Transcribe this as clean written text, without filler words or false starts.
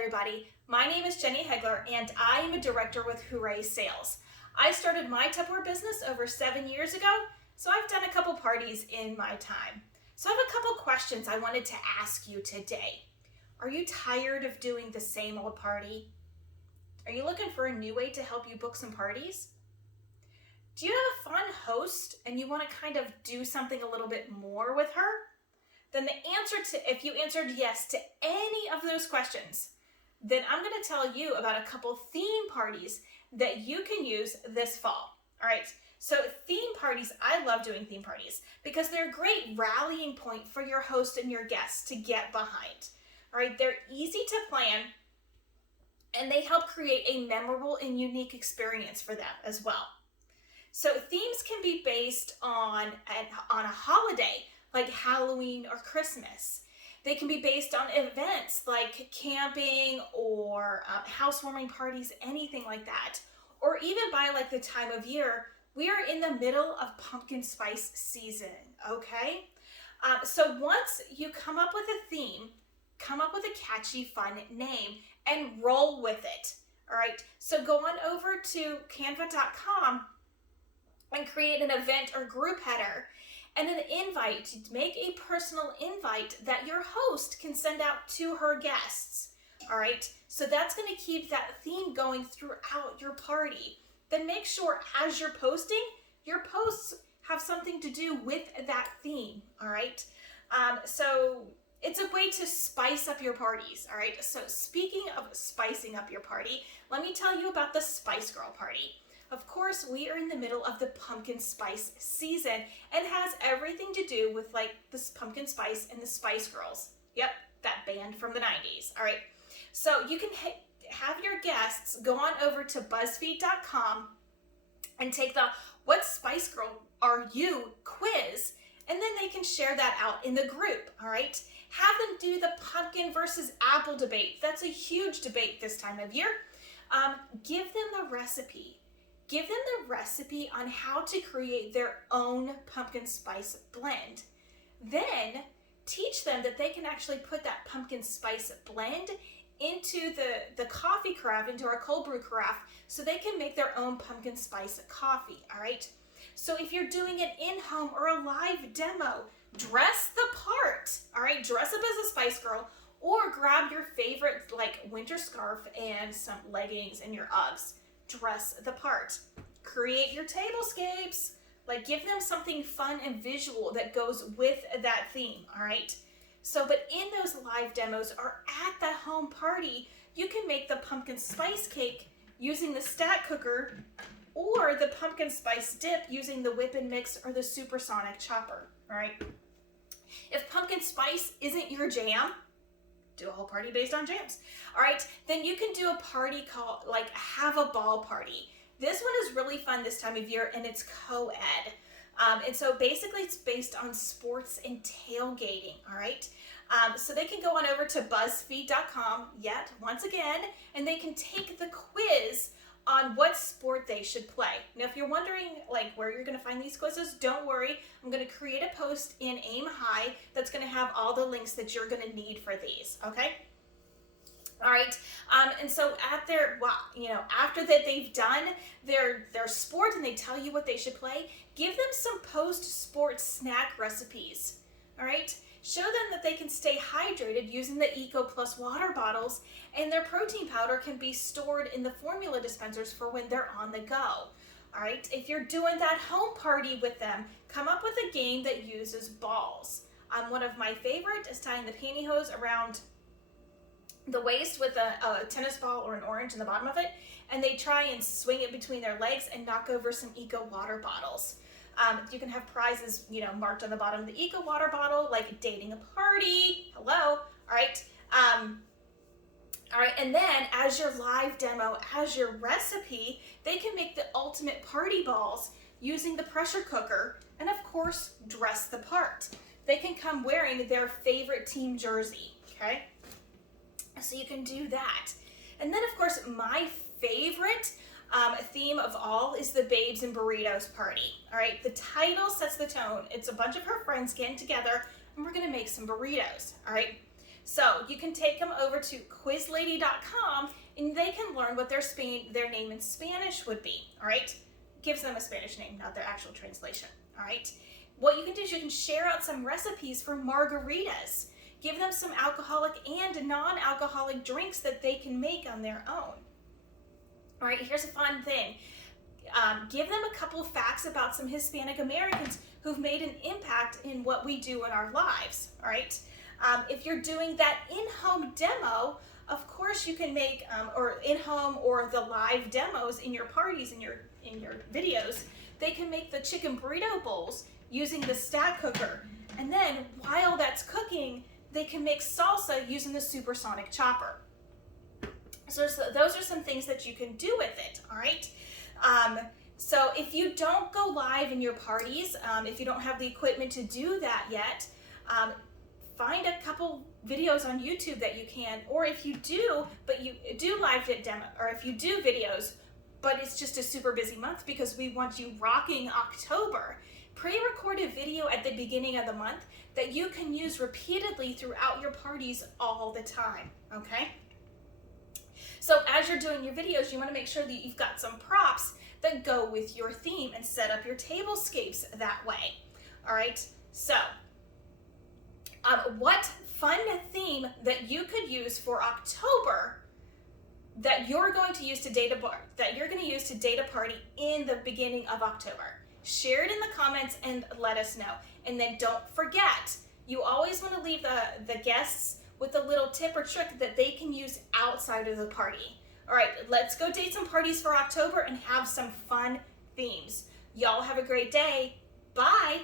everybody. My name is Jenny Hegler, and I am a director with Hooray Sales. I started my Tupperware business over 7 years ago, so I've done a couple parties in my time. So I have a couple questions I wanted to ask you today. Are you tired of doing the same old party? Are you looking for a new way to help you book some parties? Do you have a fun host and you want to kind of do something a little bit more with her? Then if you answered yes to any of those questions, then I'm going to tell you about a couple theme parties that you can use this fall. All right, so theme parties, I love doing theme parties because they're a great rallying point for your host and your guests to get behind. All right, they're easy to plan and they help create a memorable and unique experience for them as well. So themes can be based on a holiday like Halloween or Christmas. They can be based on events like camping or housewarming parties, anything like that. Or even by like the time of year, we are in the middle of pumpkin spice season, okay? So once you come up with a theme, come up with a catchy, fun name and roll with it, all right? So go on over to canva.com and create an event or group header and an invite. Make a personal invite that your host can send out to her guests. All right, so that's going to keep that theme going throughout your party. Then make sure as you're posting, your posts have something to do with that theme. All right, so it's a way to spice up your parties. All right, so speaking of spicing up your party, let me tell you about the Spice Girl party. Of course, we are in the middle of the pumpkin spice season and has everything to do with like this pumpkin spice and the Spice Girls. Yep, that band from the 90s. All right, so you can have your guests go on over to BuzzFeed.com and take the What Spice Girl Are You quiz, and then they can share that out in the group, all right? Have them do the pumpkin versus apple debate. That's a huge debate this time of year. Give them the recipe. Give them the recipe on how to create their own pumpkin spice blend. Then teach them that they can actually put that pumpkin spice blend into the coffee carafe, into our cold brew carafe, so they can make their own pumpkin spice coffee, all right? So if you're doing it in-home or a live demo, dress the part, all right? Dress up as a Spice Girl or grab your favorite like winter scarf and some leggings and your Uggs. Dress the part. Create your tablescapes. Like give them something fun and visual that goes with that theme, all right? So, but in those live demos or at the home party, you can make the pumpkin spice cake using the Stat Cooker or the pumpkin spice dip using the Whip and Mix or the Supersonic Chopper, all right? If pumpkin spice isn't your jam, do a whole party based on jams. All right, then you can do a party called like Have a Ball Party. This one is really fun this time of year and it's co-ed. And so basically it's based on sports and tailgating, all right? So they can go on over to BuzzFeed.com yet once again, and they can take the quiz on what sport they should play. Now, if you're wondering like where you're gonna find these quizzes, don't worry. I'm gonna create a post in Aim High that's gonna have all the links that you're gonna need for these, okay? All right, and so after that they've done their sport and they tell you what they should play, give them some post-sport snack recipes, all right? Show them that they can stay hydrated using the Eco Plus water bottles, and their protein powder can be stored in the formula dispensers for when they're on the go. All right, if you're doing that home party with them, come up with a game that uses balls. One of my favorite is tying the pantyhose around the waist with a tennis ball or an orange in the bottom of it, and they try and swing it between their legs and knock over some Eco water bottles. You can have prizes, marked on the bottom of the Eco water bottle, like dating a party. Hello, all right. All right, and then as your live demo, as your recipe, they can make the ultimate party balls using the pressure cooker, and of course, dress the part. They can come wearing their favorite team jersey, okay? So you can do that. And then of course, my favorite theme of all is the Babes and Burritos party. All right, the title sets the tone. It's a bunch of her friends getting together and we're gonna make some burritos, all right? So you can take them over to quizlady.com and they can learn what their name in Spanish would be, all right? Gives them a Spanish name, not their actual translation, all right? What you can do is you can share out some recipes for margaritas. Give them some alcoholic and non-alcoholic drinks that they can make on their own. All right, here's a fun thing. Give them a couple facts about some Hispanic Americans who've made an impact in what we do in our lives, all right? If you're doing that in-home demo, of course you can make, or in-home or the live demos in your parties, in your videos, they can make the chicken burrito bowls using the stack cooker. And then while that's cooking, they can make salsa using the supersonic chopper. So those are some things that you can do with it, all right? So if you don't go live in your parties, if you don't have the equipment to do that yet, find a couple videos on YouTube that you can, or if you do, but you do live demo, or if you do videos, but it's just a super busy month because we want you rocking October, pre-record a video at the beginning of the month that you can use repeatedly throughout your parties all the time, okay? So as you're doing your videos, you want to make sure that you've got some props that go with your theme and set up your tablescapes that way. All right, so what fun theme that you could use for October that you're going to use to date a party in the beginning of October? Share it in the comments and let us know. And then don't forget, you always want to leave the guests with a little tip or trick that they can use outside of the party. All right, let's go date some parties for October and have some fun themes. Y'all have a great day. Bye.